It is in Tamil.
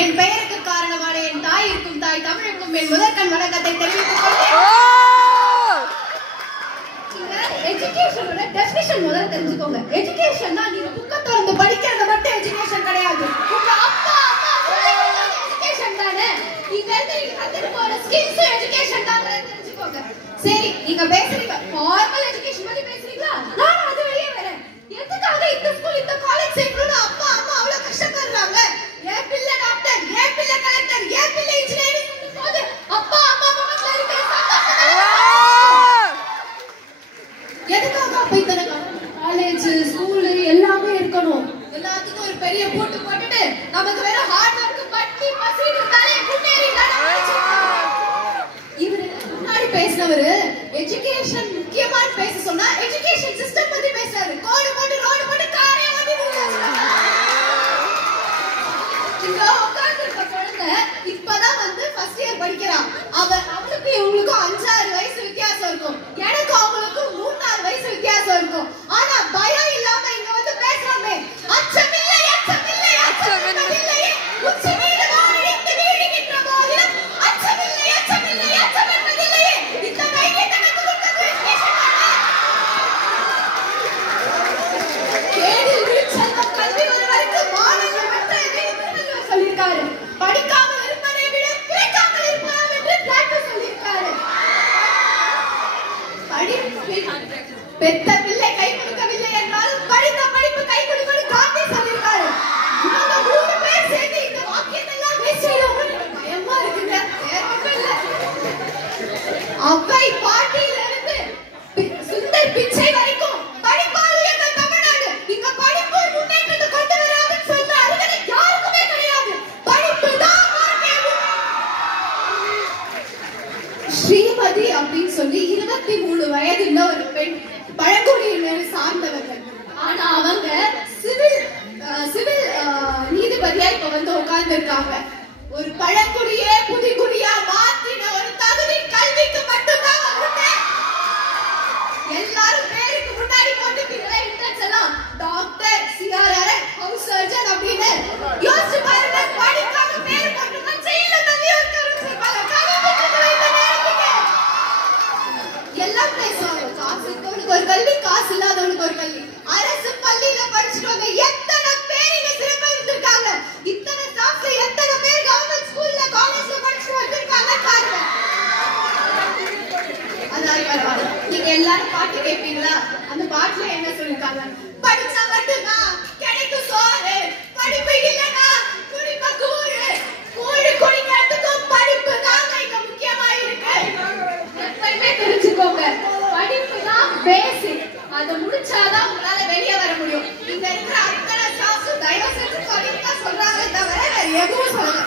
என் பெயருக்கு காரணமான என் தாயிருக்கும் தாய் தமிழுக்கும் என் முதற்கண் வணக்கத்தை தெரிவித்துக் கொள்கிறேன். எஜுகேஷனோட டெஃபினிஷன் முதல்ல தெரிஞ்சுக்கோங்க. எஜுகேஷன்னா நீங்க புக்க திறந்து படிக்கிறது மட்டும் எஜுகேஷன் கிடையாது. உங்க அப்பா அம்மா எஜுகேஷன் தானே. நீங்க கத்துட்டு போற ஸ்கில்ஸ் எஜுகேஷன் தான் தெரிஞ்சுக்கோங்க. சரி, நீங்க பேசுறீங்க ஃபார்மல் எஜுகேஷன் பத்தி பேசுறீங்களா? நான் அது வெளியே வரேன். எதுக்காக இந்த ஸ்கூல் இந்த காலேஜ் சேர்க்கணும்னு அப்பா அம்மா அவ்வளவு கஷ்டப்படுறாங்க? என் பிள்ளை டாக்டர், என் பிள்ளை கலெக்டர், என் பிள்ளை இன்ஜினியரிங் போது அப்பா அம்மா முகத்துல இருக்கிற எதுக்காக அப்ப இத்தனை காலேஜ் ஸ்கூல் எல்லாமே இருக்கணும்? எல்லாத்துக்கும் ஒரு பெரிய போட்டு போட்டுட்டு நமக்கு வேற ஹார்ட் ஒர்க் பட்டி பசிட்டு தலை முன்னேறி இவரு முன்னாடி பேசினவரு எஜுகேஷன் முக்கியமான பேச சொன்னா எஜுகேஷன் சிஸ்டம் பத்தி பேசுறாரு. கோடு போட்டு ரோடு போட்டு காரே ஓட்டி இங்க உட்கார்ந்து இருக்க குழந்தை இப்பதான் வந்து ஃபர்ஸ்ட் இயர் படிக்கிறான். அவளுக்கு இவங்களுக்கும் 5-6 வயசு வித்தியாசம் இருக்கும். எனக்கு அவங்களுக்கு 3-4 வயசு வித்தியாசம் இருக்கும். ஆனா பயம் இல்லாம இங்க வந்து பேசுறாமே, அச்சமில்லை அச்சமில்லை அச்சமில்லை உச்சி மீது வாழித்து வீழுகின்ற போதிலும் அச்சமில்லை அச்சமில்லை அச்சமில்லை இந்த தைரியத்தை கற்றுக் கொடுத்தது எஜுகேஷன் தானே. கேடில் விழுச்செல்வம் கல்வி ஒருவருக்கு மாணவர்கள் மற்ற சொல்லியிருக்காரு. படிக்காமல் இருப்பதை விட பிழைக்காமல் இருக்கலாம் என்று பிளாட்டோ சொல்லியிருக்காரு. பெத்த பிள்ளை கை கொடுக்கவில்லை என்றாலும் படித்த படிப்பு கை கொடுக்கணும் காந்தி சொல்லியிருக்காரு. நாங்க 3 பேர் சேர்ந்து இந்த வாக்கியத்தெல்லாம் பேசிடுவோம். பயமா இருக்குங்க. அவை பாட்டியிலிருந்து சுந்தர் பிச்சை வரைக்கும் படிப்பால் உயர்ந்த தமிழ்நாடு. இங்க படிப்பு முன்னேற்றத்தை கொண்டு வராதுன்னு சொல்ற அருகதை யாருக்குமே கிடையாது. படிப்பு தான் ஸ்ரீமதி அப்படின்னு சொல்லி 23 வயதுள்ள ஒரு பெண், பழங்குடியினர் சார்ந்தவர்கள். ஆனா அவங்க சிவில் நீதிபதியா இப்ப வந்து உட்கார்ந்து இருக்காங்க. ஒரு பழங்குடியே புதுக்குடியா மாற்றின ஒரு தகுதி கல்விக்கு மட்டும்தான் உண்டு. எல்லாரும் பேருக்கு முன்னாடி போட்டுப்பீங்களா இன்டர்ன்ஸ் எல்லாம் டாக்டர், சிஆர்ஆர், ஹவுஸ் சர்ஜன் அப்படின்னு யோசிச்சு பாருங்க. படிக்காம பேர் போட்டுமா ஜெயில தள்ளி உட்கார்ந்துருப்பாங்க. எல்லாம் பேசுவாங்க. காசு இருக்கவனுக்கு ஒரு கல்வி, காசு இல்லாதவனுக்கு ஒரு கல்வி. அரசு பள்ளியில படிச்சுட்டு எத்தனை பேர் இங்க சிறப்பா இருந்திருக்காங்க. இத்தனை ஸ்டாஃப்ல எத்தனை பேர் கவர்மெண்ட் ஸ்கூல்ல காலேஜ்ல படிச்சுட்டு வந்திருக்காங்க பாருங்க. அதான் நீங்க எல்லாரும் பாட்டு கேட்பீங்களா? அந்த பாட்டுல என்ன சொல்லிருக்காங்க? படிச்சா மட்டும்தான் கிடைக்கும் சோறு, படிப்பு இல்லைன்னா குடிப்ப கூழு, கூழு குடிக்கிறதுக்கும் படிப்பு தாங்க இங்க முக்கியமா இருக்கு. எப்பயுமே தெரிஞ்சுக்கோங்க, படிப்பு தான் பேசிக். அதை முடிச்சாதான் உங்களால வெளியே வர முடியும். இங்க இருக்கிற அத்தனை ஸ்டாஃப்ஸ் தயவு செஞ்சு படிக்க சொல்றாங்க தவிர வேற எதுவும் சொல்லல.